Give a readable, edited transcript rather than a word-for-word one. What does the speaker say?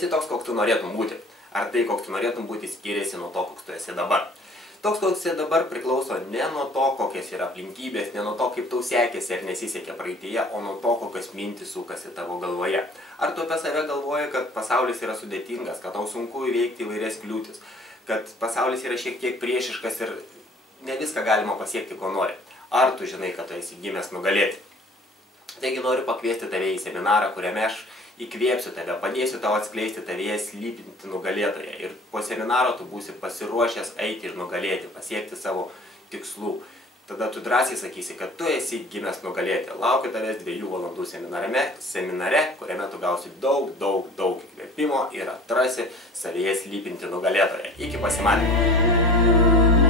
esi toks, koks tu norėtum būti? Ar tai, koks tu norėtum būti, skiriasi nuo to, koks tu esi dabar? Toks, koks esi dabar, priklauso ne nuo to, kokios yra aplinkybės, ne nuo to, kaip tau sekėsi ar nesisekė praeityje, o nuo to, kokios mintys sukasi tavo galvoje. Ar tu apie save galvoji, kad pasaulis yra sudėtingas, kad tau sunku įveikti įvairias kliūtis, kad pasaulis yra šiek tiek priešiškas ir ne viską galima pasiekti, ko nori? Ar tu žinai, kad tu esi gimęs nugalėti? Taigi noriu pakviesti tave į seminarą, kuriame aš įkvėpsiu tave, padėsiu tau atskleisti tavyje slypintį nugalėtoją. Ir po seminaro tu būsi pasiruošęs eiti ir nugalėti, pasiekti savo tikslų. Tada tu drąsiai sakysi, kad tu esi gimęs nugalėti. Laukiu tavęs 2 valandų seminare, kuriame tu gausi daug įkvėpimo ir atrasi savyje slypintį nugalėtoją. Iki pasimatymo.